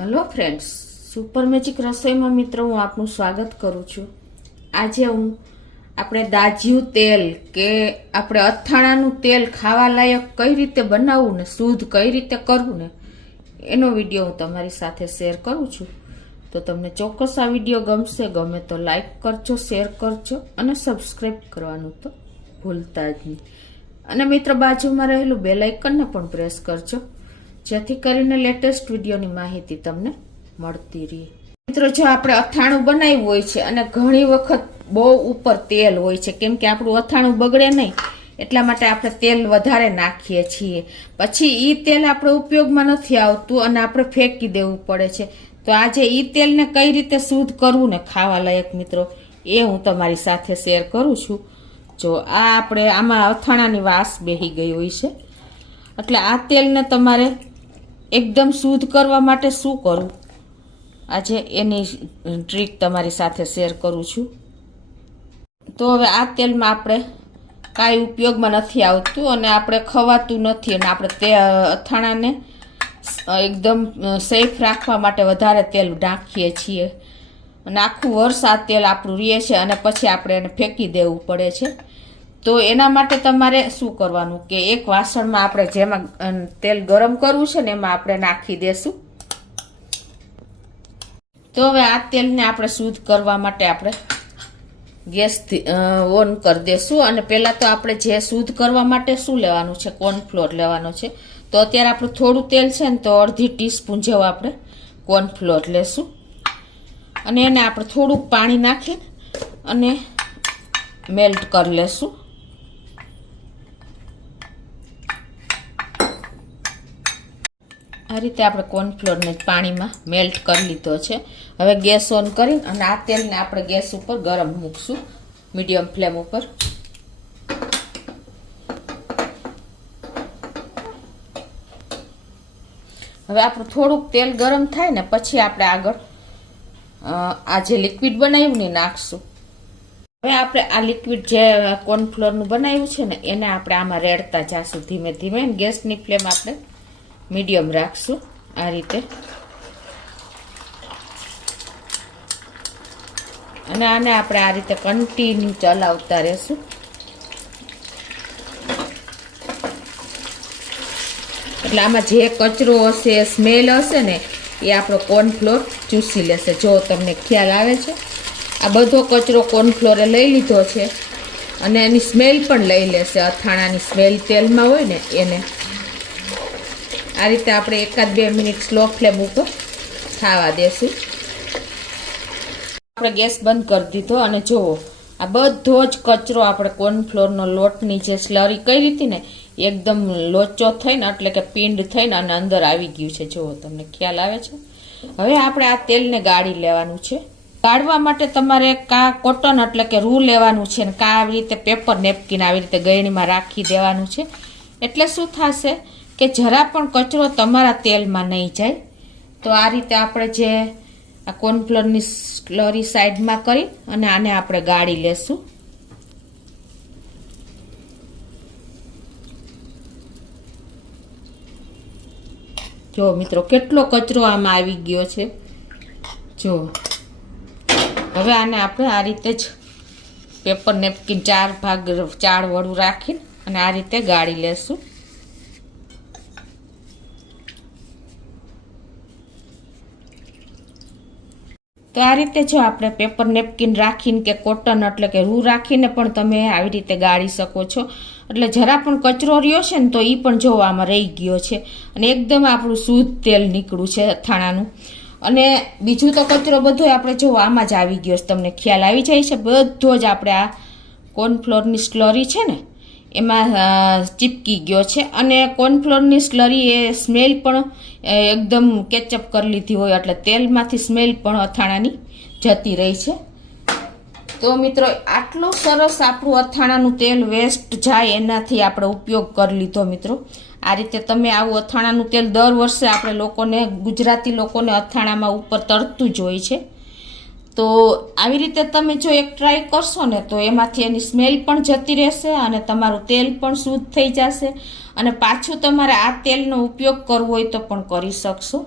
Hello friends, super magic રસોઈમાં મિત્રો હું આપનું સ્વાગત કરું છું. આજે હું આપણે દાજ્યું તેલ કે આપણે અથાણાનું તેલ ખાવા લાયક કઈ રીતે બનાવવું ને શુદ્ધ કઈ રીતે કરવું ને એનો વિડીયો હું તમારી સાથે શેર કરું છું. તો તમને ચોક્કસ આ વિડીયો ગમે તો લાઈક કરજો, શેર કરજો અને સબસ્ક્રાઈબ કરવાનું તો ભૂલતા જ નહીં. અને મિત્રો બાજુમાં રહેલું બેલ આઇકનને પણ પ્રેસ કરજો જેથી કરીને લેટેસ્ટ વિડીયોની માહિતી તમને મળતી રહે. મિત્રો, જો આપણે અથાણું બનાવ્યું હોય છે અને ઘણી વખત બહુ ઉપર તેલ હોય છે, કેમ કે આપણું અથાણું બગડે નહીં એટલા માટે આપણે તેલ વધારે નાખીએ છીએ. પછી એ તેલ આપણે ઉપયોગમાં નથી આવતું અને આપણે ફેંકી દેવું પડે છે. તો આજે એ તેલને કઈ રીતે શુદ્ધ કરવું ને ખાવા લાયક મિત્રો, એ હું તમારી સાથે શેર કરું છું. જો આ આપણે આમાં અથાણાની વાસ બેસી ગઈ હોય છે, એટલે આ તેલને તમારે એકદમ શુદ્ધ કરવા માટે શું કરવું, આજે એની ટ્રીક તમારી સાથે શેર કરું છું. તો હવે આ તેલમાં આપણે કાંઈ ઉપયોગમાં નથી આવતું અને આપણે ખવાતું નથી, અને આપણે તે અથાણાને એકદમ સેફ રાખવા માટે વધારે તેલ નાખીએ છીએ અને આખું વર્ષ આ તેલ આપણું રહે છે અને પછી આપણે એને ફેંકી દેવું પડે છે. તો એના માટે તમારે શું કરવાનું કે એક વાસણમાં આપણે જેમાં તેલ ગરમ કરવું છે ને એમાં આપણે નાખી દેશું. તો હવે આ તેલને આપણે શુદ્ધ કરવા માટે આપણે ગેસ ઓન કરી દેશું. અને પહેલાં તો આપણે જે શુદ્ધ કરવા માટે શું લેવાનું છે, કોર્નફ્લોર લેવાનો છે. તો અત્યારે આપણું થોડું તેલ છે ને તો અડધી ટીસ્પૂન જેવું આપણે કોર્નફ્લોર લેશું અને એને આપણે થોડુંક પાણી નાખી અને મેલ્ટ કરી લેશું. આ રીતે આપણે કોર્નફ્લોરને પાણીમાં મેલ્ટ કરી લીધો છે. હવે ગેસ ઓન કરી અને આ તેલને આપણે ગેસ ઉપર ગરમ મૂકશું, મીડિયમ ફ્લેમ ઉપર. હવે આપણું થોડુંક તેલ ગરમ થાય ને પછી આપણે આગળ આ જે લિક્વિડ બનાવ્યું ને નાખશું. હવે આપણે આ લિક્વિડ જે કોર્નફ્લોરનું બનાવ્યું છે ને એને આપણે આમાં રેડતા જઈશું ધીમે ધીમે. ગેસની ફ્લેમ આપણે મીડિયમ રાખશું આ રીતે. અને આને આપણે આ રીતે કન્ટિન્યુ ચલાવતા રહેશું. એટલે આમાં જે કચરો હશે, સ્મેલ હશે ને એ આપણો કોર્નફ્લોર ચૂસી લેશે. જો તમને ખ્યાલ આવે છે, આ બધો કચરો કોર્નફ્લોરે લઈ લીધો છે અને એની સ્મેલ પણ લઈ લેશે. અથાણાની સ્મેલ તેલમાં હોય ને એને. આ રીતે આપણે 1-2 મિનિટ સ્લો ફ્લેમ ઉપર ખાવા દેશું. આપણે ગેસ બંધ કરી દીધો અને જુઓ આ બધો જ કચરો આપણે કોર્નફ્લોરનો લોટની જે સ્લરી કરી હતી ને એકદમ લોચો થઈને એટલે કે પિંડ થઈને અને અંદર આવી ગયું છે. જુઓ તમને ખ્યાલ આવે છે. હવે આપણે આ તેલને ગાળી લેવાનું છે. ગાળવા માટે તમારે કા કોટન એટલે કે રૂ લેવાનું છે ને કા આવી રીતે પેપર નેપકિન આવી રીતે ગળણીમાં રાખી દેવાનું છે. એટલે શું થશે કે જરા પણ કચરો તમારા તેલમાં નહીં જાય. તો આ રીતે આપણે જે આ કોર્નફ્લોરની સ્લરી સાઈડમાં કરી અને આને આપણે ગાળી લેશું. જો મિત્રો કેટલો કચરો આમાં આવી ગયો છે. જો હવે આને આપણે આ રીતે જ પેપર નેપકિન 4 ભાગ 4 વડું રાખીને અને આ રીતે ગાળી લેશું. તો આ રીતે જો આપણે પેપર નેપકિન રાખીને કે કોટન એટલે કે રૂ રાખીને પણ તમે આવી રીતે ગાળી શકો છો. એટલે જરા પણ કચરો રહ્યો છે ને તો એ પણ જો આમાં રહી ગયો છે અને એકદમ આપણું શુદ્ધ તેલ નીકળ્યું છે અથાણાનું. અને બીજું તો કચરો બધો આપણે જો આમાં જ આવી ગયો છે. તમને ખ્યાલ આવી જાય છે. બધો જ આપણે આ કોર્નફ્લોરની સ્લરી છે ને એમાં ચીપકી ગયો છે. અને કોર્નફ્લોરની સ્લરી એ સ્મેલ પણ એકદમ કેચઅપ કરી લીધી હોય એટલે તેલમાંથી સ્મેલ પણ અથાણાની જતી રહી છે. તો મિત્રો આટલું સરસ આપણું અથાણાનું તેલ વેસ્ટ જાય એનાથી આપણે ઉપયોગ કરી લીધો. મિત્રો આ રીતે તમે આવું અથાણાનું તેલ દર વર્ષે આપણે લોકોને, ગુજરાતી લોકોને અથાણામાં ઉપર તરતું જ હોય છે. તો આવી રીતે તમે જો એક ટ્રાય કરશો ને તો એમાંથી એની સ્મેલ પણ જતી રહેશે અને તમારું તેલ પણ શુદ્ધ થઈ જશે અને પાછું તમારે આ તેલનો ઉપયોગ કરવો હોય તો પણ કરી શકશો.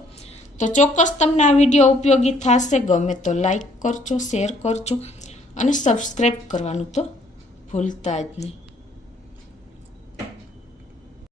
તો તો ચોક્કસ તમને આ વિડીયો ઉપયોગી થશે. ગમે તો લાઈક કરજો, શેર કરજો અને સબસ્ક્રાઈબ કરવાનું તો ભૂલતા જ નહીં.